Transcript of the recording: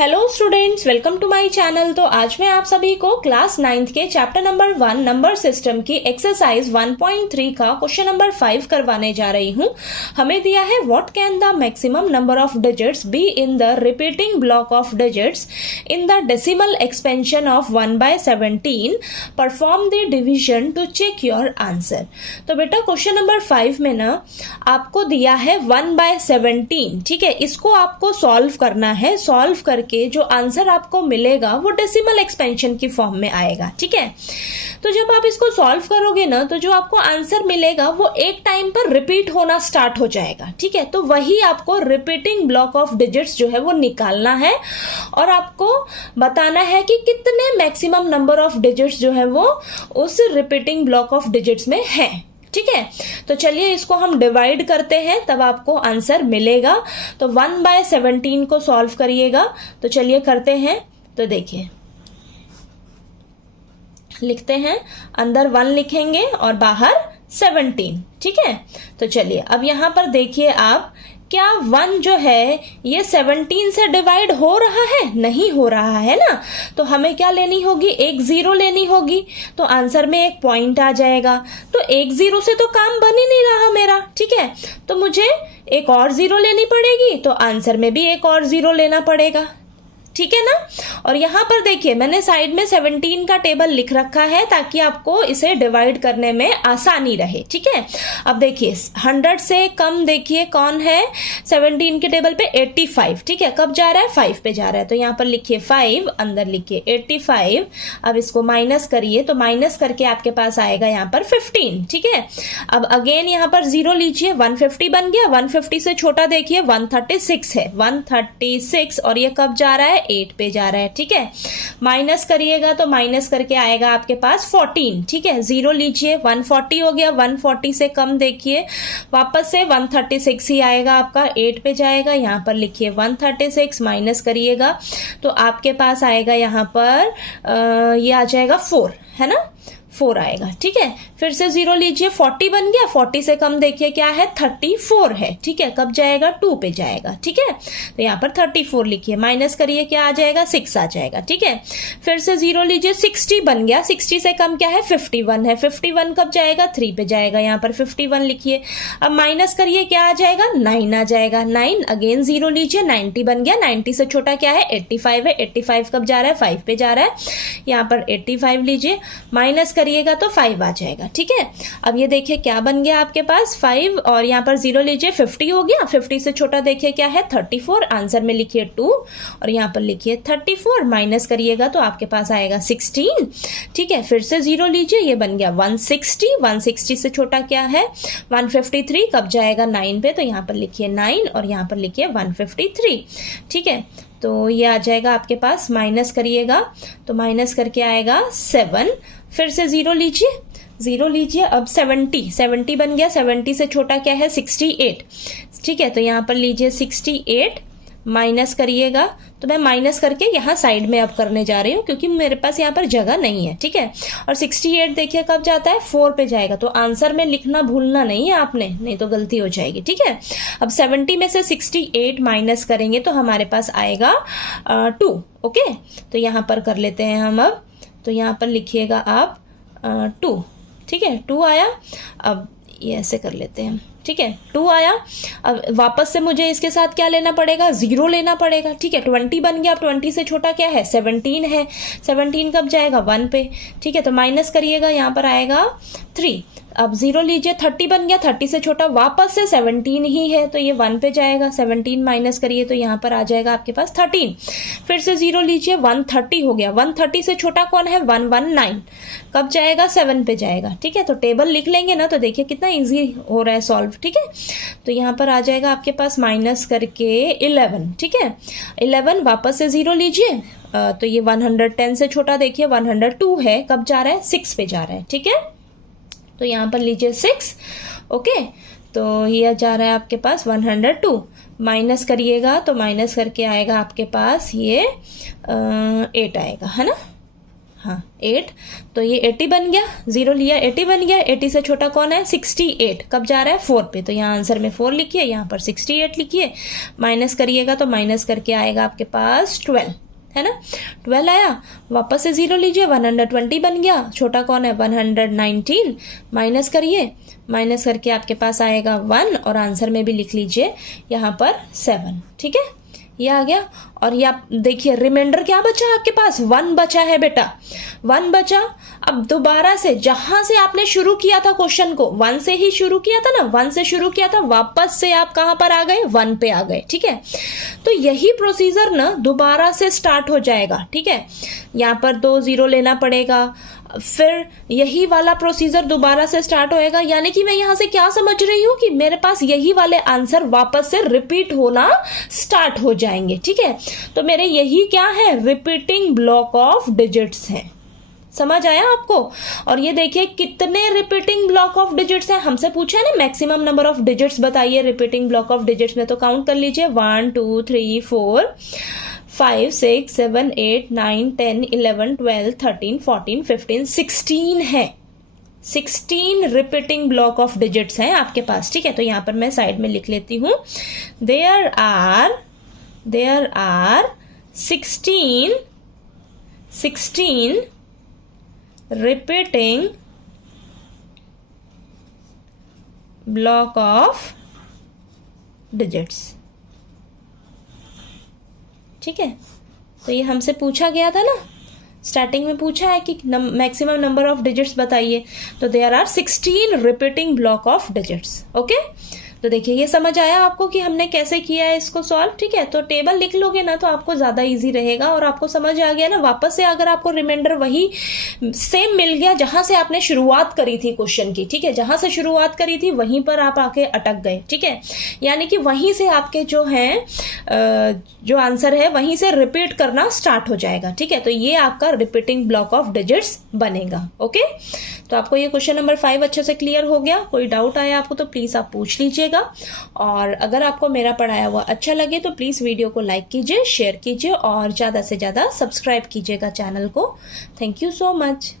Hello students, welcome to my channel. तो आज मैं आप सभी को क्लास 9th के चैप्टर नंबर 1 नंबर सिस्टम की एक्सरसाइज 1.3 का क्वेश्चन नंबर 5 करवाने जा रही हूं। हमें दिया है what can the maximum number of digits be in the repeating block of digits in the decimal expansion of 1/17, perform the division to check your answer. तो बेटा क्वेश्चन नंबर 5 में ना आपको दिया है 1/17, ठीक है। इसको आपको सॉल्व करना है। सॉल्व करके जो आंसर आपको मिलेगा वो डेसिमल एक्सपेंशन की फॉर्म में आएगा, ठीक है। तो जब आप इसको सॉल्व करोगे ना तो जो आपको आंसर मिलेगा वो एक टाइम पर रिपीट होना स्टार्ट हो जाएगा, ठीक है। तो वही आपको रिपीटिंग ब्लॉक ऑफ डिजिट्स जो है वो निकालना है और आपको बताना है कि कितने मैक्सिमम नंबर ऑफ डिजिट्स जो है वो उस रिपीटिंग ब्लॉक ऑफ डिजिट्स में है, ठीक है। तो चलिए इसको हम डिवाइड करते हैं, तब आपको आंसर मिलेगा। तो 1/17 को सॉल्व करिएगा। तो चलिए करते हैं। तो देखिए लिखते हैं, अंदर 1 लिखेंगे और बाहर 17, ठीक है। तो चलिए अब यहां पर देखिए आप, क्या 1 जो है ये 17 से डिवाइड हो रहा है? नहीं हो रहा है ना। तो हमें क्या लेनी होगी? एक 0 लेनी होगी। तो आंसर में एक पॉइंट आ जाएगा। तो एक 0 से तो काम बन ही नहीं रहा मेरा, ठीक है। तो मुझे एक और 0 लेनी पड़ेगी। तो आंसर में भी एक और 0 लेना पड़ेगा, ठीक है ना। और यहां पर देखिए मैंने साइड में 17 का टेबल लिख रखा है ताकि आपको इसे डिवाइड करने में आसानी रहे, ठीक है। अब देखिए 100 से कम देखिए कौन है 17 के टेबल पे? 85, ठीक है। कब जा रहा है? 5 पे जा रहा है। तो यहां पर लिखिए 5, अंदर लिखिए 85। अब इसको माइनस करिए, तो माइनस करके आपके पास आएगा यहां पर 15, ठीक है। अब अगेन यहां पर 0 लीजिए, 150 बन गया। 150 से छोटा देखिए 136 है, 136। और ये कब जा रहा है? 8 पे जा रहा है, ठीक है। माइनस करिएगा तो माइनस करके आएगा आपके पास 14, ठीक है। 0 लीजिए, 140 हो गया। 140 से कम देखिए, वापस से 136 ही आएगा आपका, 8 पे जाएगा। यहां पर लिखिए 136, माइनस करिएगा तो आपके पास आएगा यहां पर ये आ जाएगा 4, है ना, 4 आएगा, ठीक है। फिर से 0 लीजिए, 40 बन गया। 40 से कम देखिए क्या है? 34 है, ठीक है। कब जाएगा? 2 पे जाएगा, ठीक है। तो यहाँ पर 34 लिखिए, माइनस करिए क्या आ जाएगा? 6 आ जाएगा, ठीक है। फिर से 0 लीजिए, 60 बन गया। 60 से कम क्या है? 51 है। 51 कब जाएगा? 3 पे जाएगा। यहाँ पर 51 लिखिए। अब माइनस करिए क्या आ जाएगा? 9 आ जाएगा। 9 अगेन 0 लीजिए, 90 बन गया। 90 से छोटा क्या है? 85 है। 85 कब जा रहा है? 5 पे जा रहा है। यहाँ पर 85 लीजिए, माइनस करिएगा तो 5 आ जाएगा, ठीक है। अब ये देखिए क्या बन गया आपके पास? 5 और यहाँ पर 0 लीजिए, 50 हो गया। 50 से छोटा देखिए क्या है? 34। आंसर में लिखिए 2 और यहाँ पर लिखिए 34, माइनस करिएगा तो आपके पास आएगा 16, ठीक है। फिर से 0 लीजिए, ये बन गया 160। 160 से छोटा क्या है? 153। कब जाएगा? 9 पे। तो यहाँ पर लिखिए 9 और यहाँ पर लिखिए 153, ठीक है। तो ये आ जाएगा आपके पास, माइनस करिएगा तो माइनस करके आएगा 7। फिर से 0 लीजिए, 0 लीजिए। अब 70 बन गया। 70 से छोटा क्या है? 68, ठीक है। तो यहाँ पर लीजिए 68, माइनस करिएगा। तो मैं माइनस करके यहाँ साइड में अब करने जा रही हूँ क्योंकि मेरे पास यहाँ पर जगह नहीं है, ठीक है। और 68 देखिए कब जाता है? 4 पे जाएगा। तो आंसर में लिखना भूलना नहीं है आपने, नहीं तो गलती हो जाएगी, ठीक है। अब 70 में से 68 माइनस करेंगे तो हमारे पास आएगा 2, ओके। तो यहाँ पर कर लेते हैं हम अब। तो यहाँ पर लिखिएगा आप 2, ठीक है। 2 आया। अब ये ऐसे कर लेते हैं, ठीक है। 2 आया। अब वापस से मुझे इसके साथ क्या लेना पड़ेगा? 0 लेना पड़ेगा, ठीक है। 20 बन गया। अब 20 से छोटा क्या है? 17 है। 17 कब जाएगा? 1 पे, ठीक है। तो माइनस करिएगा, यहाँ पर आएगा 3। अब 0 लीजिए, 30 बन गया। 30 से छोटा वापस से 17 ही है तो ये 1 पे जाएगा। 17 माइनस करिए तो यहाँ पर आ जाएगा आपके पास 13। फिर से 0 लीजिए, 130 हो गया। 130 से छोटा कौन है? 119। कब जाएगा? 7 पे जाएगा, ठीक है। तो टेबल लिख लेंगे ना तो देखिए कितना इजी हो रहा है सॉल्व, ठीक है। तो यहाँ पर आ जाएगा आपके पास माइनस करके 11, ठीक है। 11 वापस से 0 लीजिए तो ये 110 से छोटा देखिए 102 है। कब जा रहा है? 6 पे जा रहा है, ठीक है। तो यहाँ पर लीजिए 6, ओके। तो ये जा रहा है आपके पास 102, माइनस करिएगा तो माइनस करके आएगा आपके पास ये 8 आएगा, है ना। हाँ 8, तो ये 80 बन गया, 0 लिया 80 बन गया। 80 से छोटा कौन है? 68। कब जा रहा है? 4 पे, तो यहाँ आंसर में 4 लिखिए, यहाँ पर 68 लिखिए। माइनस करिएगा तो माइनस करके आएगा आपके पास 12, है ना। 12 आया, वापस से 0 लीजिए, 120 बन गया। छोटा कौन है? 119। माइनस करिए, माइनस करके आपके पास आएगा 1 और आंसर में भी लिख लीजिए यहाँ पर 7। ठीक है, ये आ गया। और ये आप देखिए रिमाइंडर क्या बचा आपके पास? 1 बचा है बेटा, 1 बचा। अब दोबारा से जहां से आपने शुरू किया था क्वेश्चन को, 1 से ही शुरू किया था ना, 1 से शुरू किया था, वापस से आप कहां पर आ गए? 1 पे आ गए। ठीक है, तो यही प्रोसीजर ना दोबारा से स्टार्ट हो जाएगा। ठीक है, यहाँ पर 2 0 लेना पड़ेगा, फिर यही वाला प्रोसीजर दोबारा से स्टार्ट होएगा। यानी कि मैं यहां से क्या समझ रही हूं कि मेरे पास यही वाले आंसर वापस से रिपीट होना स्टार्ट हो जाएंगे। ठीक है, तो मेरे यही क्या है? रिपीटिंग ब्लॉक ऑफ डिजिट्स है। समझ आया आपको? और ये देखिए कितने रिपीटिंग ब्लॉक ऑफ डिजिट्स हैं, हमसे पूछा है ना मैक्सिमम नंबर ऑफ डिजिट्स बताइए रिपीटिंग ब्लॉक ऑफ डिजिट्स में, तो काउंट कर लीजिए 1 2 3 4 5 6 7 8 9 10 11 12 13 14 15 16 है। 16 रिपीटिंग ब्लॉक ऑफ डिजिट्स हैं आपके पास। ठीक है, तो यहां पर मैं साइड में लिख लेती हूं, there are 16 repeating block of digits. ठीक है, तो ये हमसे पूछा गया था ना, स्टार्टिंग में पूछा है कि मैक्सिमम नंबर ऑफ डिजिट्स बताइए, तो there are 16 repeating block of digits. Okay, तो देखिए ये समझ आया आपको कि हमने कैसे किया है इसको सॉल्व। ठीक है, तो टेबल लिख लोगे ना तो आपको ज्यादा इजी रहेगा और आपको समझ आ गया ना। वापस से अगर आपको रिमाइंडर वही सेम मिल गया जहां से आपने शुरुआत करी थी क्वेश्चन की, ठीक है, जहां से शुरुआत करी थी वहीं पर आप आके अटक गए। ठीक है, यानी कि वहीं से आपके जो है जो आंसर है वहीं से रिपीट करना स्टार्ट हो जाएगा। ठीक है, तो ये आपका रिपीटिंग ब्लॉक ऑफ डिजिट्स बनेगा। ओके, तो आपको ये क्वेश्चन नंबर 5 अच्छे से क्लियर हो गया। कोई डाउट आया आपको तो प्लीज आप पूछ लीजिएगा, और अगर आपको मेरा पढ़ाया हुआ अच्छा लगे तो प्लीज वीडियो को लाइक कीजिए, शेयर कीजिए और ज्यादा से ज्यादा सब्सक्राइब कीजिएगा चैनल को। Thank you so much.